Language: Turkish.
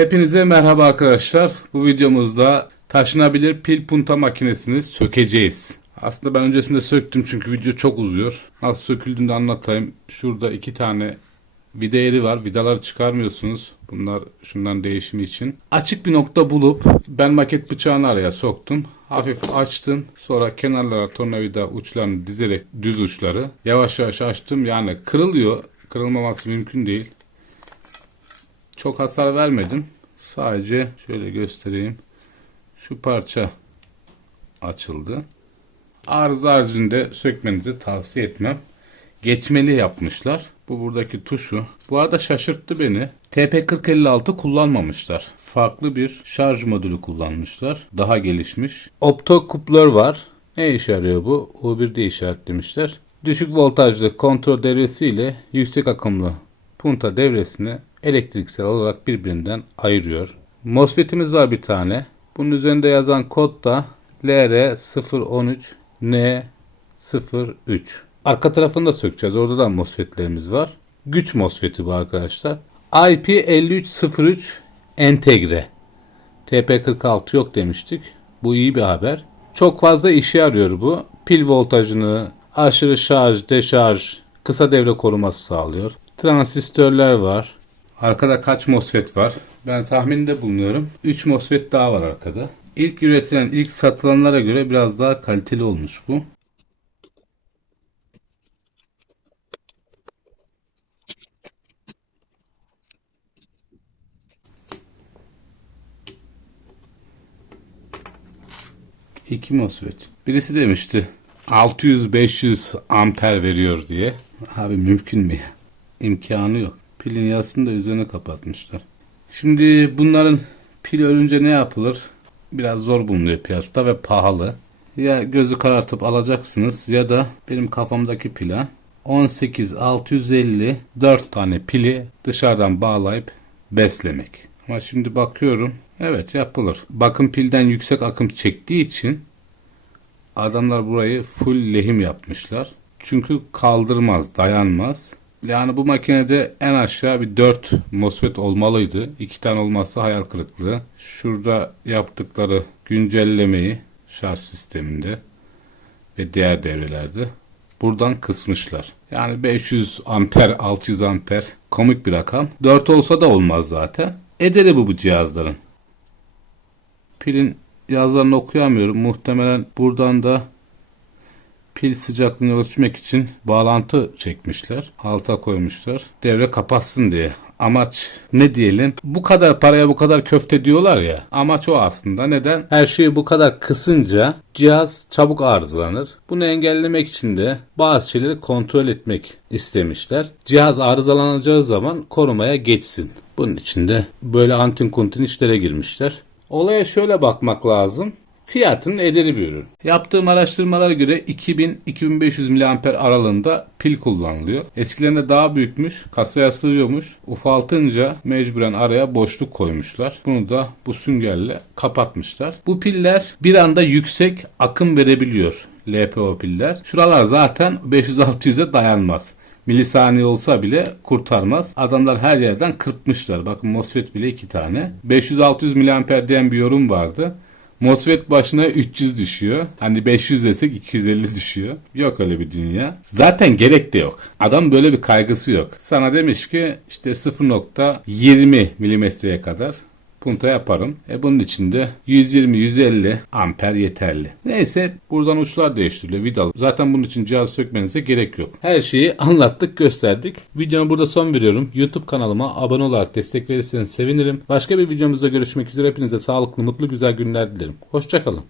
Hepinize merhaba arkadaşlar. Bu videomuzda taşınabilir pil punta makinesini sökeceğiz. Aslında ben öncesinde söktüm çünkü video çok uzuyor. Nasıl söküldüğünü de anlatayım. Şurada 2 tane vida yeri var. Vidaları çıkarmıyorsunuz. Bunlar şundan değişimi için. Açık bir nokta bulup ben maket bıçağını araya soktum. Hafif açtım. Sonra kenarlara tornavida uçlarını dizerek düz uçları yavaş yavaş açtım. Yani kırılıyor. Kırılmaması mümkün değil. Çok hasar vermedim. Sadece şöyle göstereyim. Şu parça açıldı. Arıza haricinde sökmenizi tavsiye etmem. Geçmeli yapmışlar. Bu buradaki tuşu. Bu arada şaşırttı beni. TP4056 kullanmamışlar. Farklı bir şarj modülü kullanmışlar. Daha gelişmiş. Optokuplör var. Ne işe yarıyor bu? U1'de işaretlemişler. Düşük voltajlı kontrol devresi ile yüksek akımlı punta devresini elektriksel olarak birbirinden ayırıyor. MOSFET'imiz var bir tane. Bunun üzerinde yazan kod da LR013N03. Arka tarafını da sökeceğiz. Orada da MOSFET'lerimiz var. Güç MOSFET'i bu arkadaşlar. IP5303 entegre. TP46 yok demiştik. Bu iyi bir haber. Çok fazla işe yarıyor bu. Pil voltajını, aşırı şarj, deşarj, kısa devre koruması sağlıyor. Transistörler var. Arkada kaç MOSFET var? Ben tahminde bulunuyorum. 3 MOSFET daha var arkada. İlk üretilen, ilk satılanlara göre biraz daha kaliteli olmuş bu. İki MOSFET. Birisi demişti 600-500 amper veriyor diye. Abi mümkün mü ya? İmkanı yok. Pilin yarısını da üzerine kapatmışlar. Şimdi bunların pil ölünce ne yapılır? Biraz zor bulunuyor piyasada ve pahalı. Ya gözü karartıp alacaksınız ya da benim kafamdaki plan 18650 4 tane pili dışarıdan bağlayıp beslemek. Ama şimdi bakıyorum. Evet yapılır. Bakım pilden yüksek akım çektiği için adamlar burayı full lehim yapmışlar. Çünkü kaldırmaz, dayanmaz. Yani bu makinede en aşağı bir 4 MOSFET olmalıydı. 2 tane olmazsa hayal kırıklığı. Şurada yaptıkları güncellemeyi şarj sisteminde ve diğer devrelerde buradan kısmışlar. Yani 500 amper, 600 amper komik bir rakam. 4 olsa da olmaz zaten. Ederi bu cihazların. Pilin yazılarını okuyamıyorum. Muhtemelen buradan da pil sıcaklığını ölçmek için bağlantı çekmişler. Alta koymuşlar. Devre kapatsın diye. Amaç ne diyelim? Bu kadar paraya bu kadar köfte diyorlar ya. Amaç o aslında. Neden? Her şeyi bu kadar kısınca cihaz çabuk arızalanır. Bunu engellemek için de bazı şeyleri kontrol etmek istemişler. Cihaz arızalanacağı zaman korumaya geçsin. Bunun için de böyle antin kuntin işlere girmişler. Olaya şöyle bakmak lazım. Fiyatının ederi bir ürün. Yaptığım araştırmalara göre 2000-2500 mAh aralığında pil kullanılıyor. Eskilerinde daha büyükmüş, kasaya sığıyormuş. Ufaltınca mecburen araya boşluk koymuşlar. Bunu da bu süngerle kapatmışlar. Bu piller bir anda yüksek akım verebiliyor. LPO piller. Şuralar zaten 500-600'e dayanmaz. Milisaniye olsa bile kurtarmaz. Adamlar her yerden kırpmışlar. Bakın MOSFET bile 2 tane. 500-600 mAh diyen bir yorum vardı. MOSFET başına 300 düşüyor. Hani 500 desek 250 düşüyor. Yok öyle bir dünya. Zaten gerek de yok. Adam böyle bir kaygısı yok. Sana demiş ki işte 0.20 milimetreye kadar punta yaparım. Bunun için de 120-150 amper yeterli. Neyse buradan uçlar değiştiriliyor. Vidalı. Zaten bunun için cihaz sökmenize gerek yok. Her şeyi anlattık, gösterdik. Videoma burada son veriyorum. YouTube kanalıma abone olarak destek verirseniz sevinirim. Başka bir videomuzda görüşmek üzere. Hepinize sağlıklı, mutlu, güzel günler dilerim. Hoşça kalın.